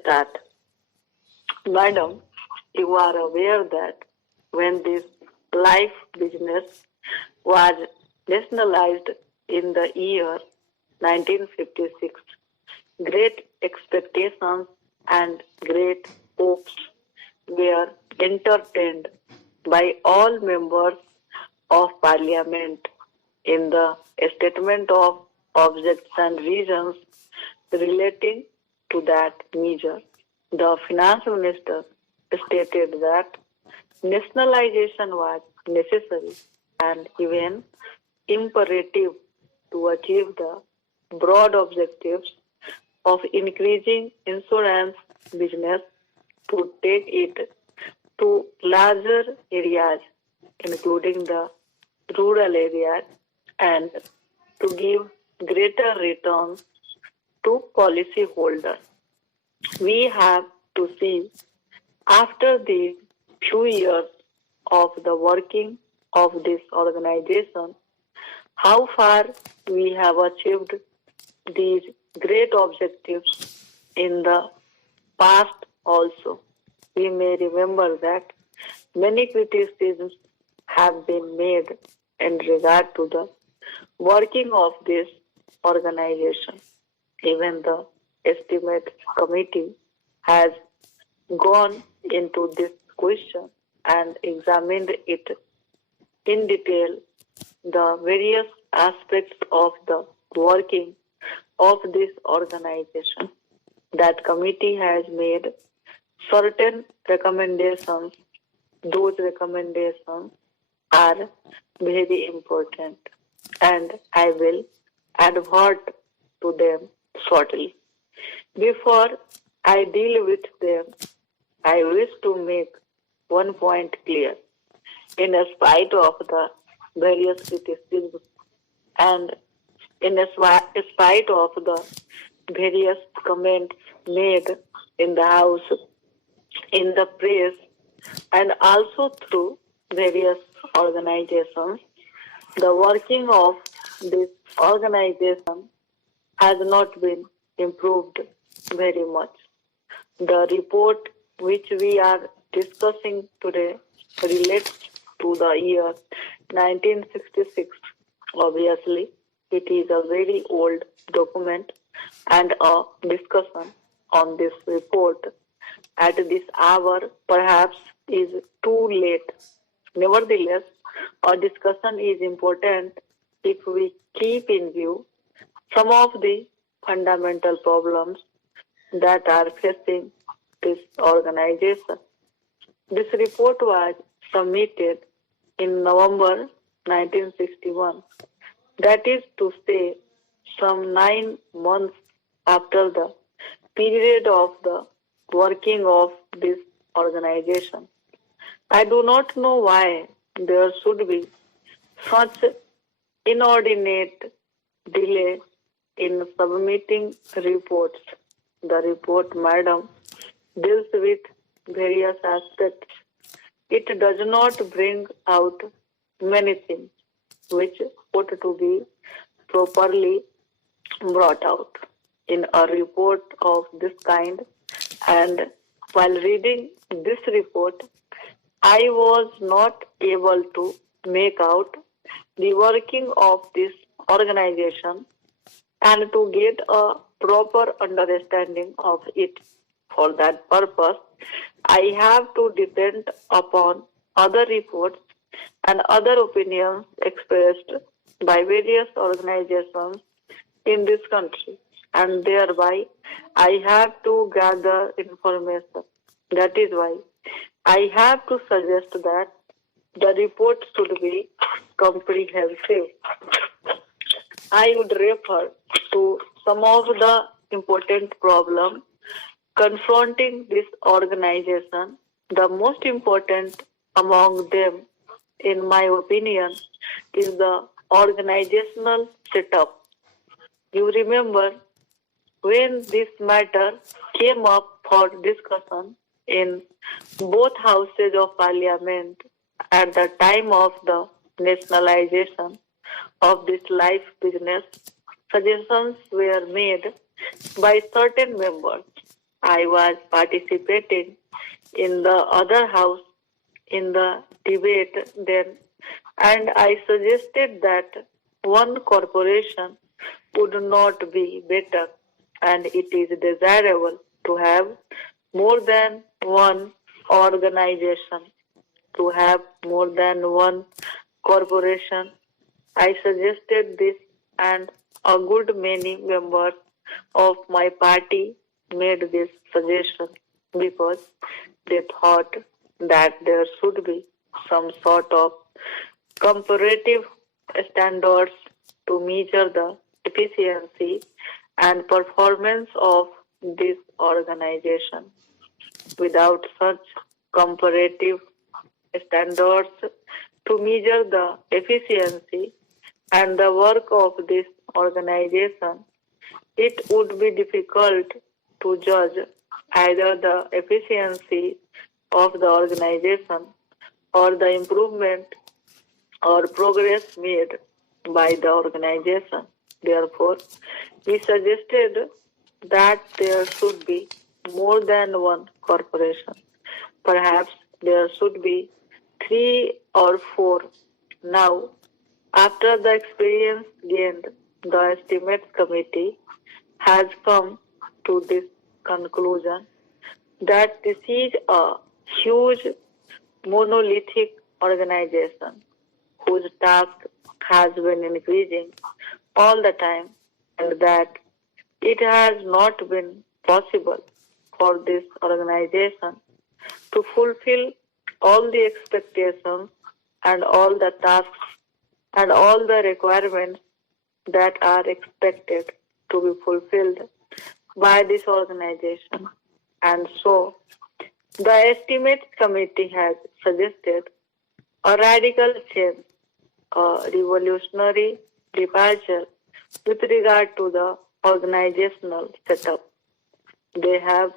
start. Madam, you are aware that when this life business was nationalized in the year 1956, great expectations and great hopes were entertained by all members of parliament in the statement of objects and reasons relating to that measure. The finance minister stated that nationalization was necessary and even imperative to achieve the broad objectives of increasing insurance business, to take it to larger areas, including the rural areas, and to give greater returns to policyholders. We have to see, after the few years of the working of this organization, how far we have achieved these great objectives in the past also. We may remember that many criticisms have been made in regard to the working of this organization. Even the estimate committee has gone into this question and examined it in detail, the various aspects of the working of this organization. That committee has made certain recommendations. Those recommendations are very important, and I will advert to them shortly. Before I deal with them, I wish to make one point clear. In spite of the various criticisms and in spite of the various comments made in the House, in the press, and also through various organizations, the working of this organization has not been improved very much. The report which we are discussing today relates to the year 1966. Obviously, it is a very old document, and a discussion on this report at this hour perhaps is too late. Nevertheless, a discussion is important if we keep in view some of the fundamental problems that are facing this organization. This report was submitted in November 1961. That is to say, some 9 months after the period of the working of this organization. I do not know why there should be such inordinate delay in submitting reports. The report, madam, deals with various aspects. It does not bring out many things which ought to be properly brought out in a report of this kind. And while reading this report, I was not able to make out the working of this organization and to get a proper understanding of it. For that purpose, I have to depend upon other reports and other opinions expressed by various organizations in this country, and thereby I have to gather information. That is why I have to suggest that the report should be comprehensive. I would refer to some of the important problems confronting this organization. The most important among them, in my opinion, is the organizational setup. You remember when this matter came up for discussion in both houses of parliament at the time of the nationalization of this life business, suggestions were made by certain members I was participating in the other house in the debate then, and I suggested that one corporation would not be better, and it is desirable to have more than one organization, to have more than one corporation. I suggested this, and a good many members of my party made this suggestion because they thought that there should be some sort of comparative standards to measure the efficiency and performance of this organization. Without such comparative standards to measure the efficiency and the work of this organization, it would be difficult to judge either the efficiency of the organization or the improvement or progress made by the organization. Therefore, we suggested that there should be more than one corporation. Perhaps there should be 3 or 4. Now, after the experience gained, the estimates committee has come to this conclusion that this is a huge monolithic organization whose task has been increasing all the time, and that it has not been possible for this organization to fulfill all the expectations and all the tasks and all the requirements that are expected to be fulfilled by this organization. And so, the estimates committee has suggested a radical change, a revolutionary departure with regard to the organizational setup. They have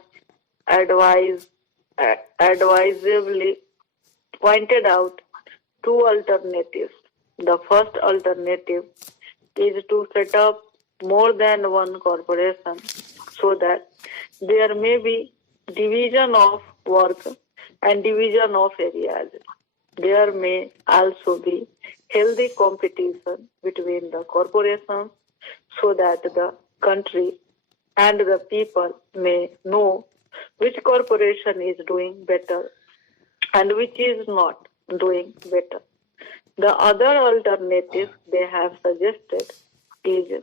advisably pointed out 2 alternatives. The first alternative is to set up more than one corporation so that there may be division of work and division of areas. There may also be healthy competition between the corporations so that the country and the people may know which corporation is doing better and which is not doing better. The other alternative they have suggested is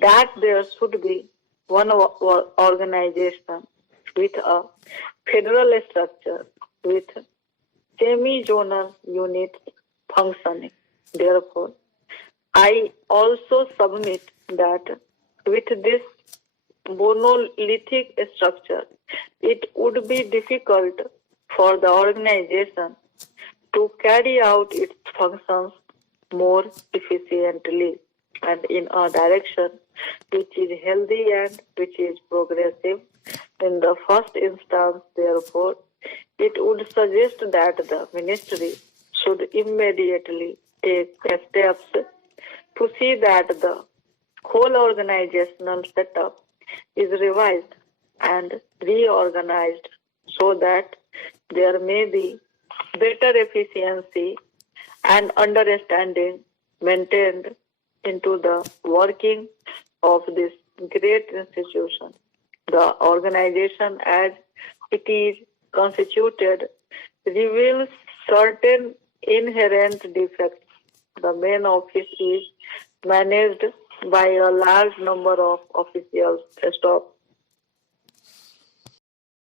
that there should be one organization with a federal structure with semi-zonal units functioning. Therefore, I also submit that with this monolithic structure, it would be difficult for the organization to carry out its functions more efficiently and in a direction which is healthy and which is progressive. In the first instance, therefore, it would suggest that the ministry should immediately take steps to see that the whole organizational setup is revised and reorganized so that there may be better efficiency and understanding maintained into the working of this great institution. The organization as it is constituted reveals certain inherent defects. The main office is managed by a large number of officials, staff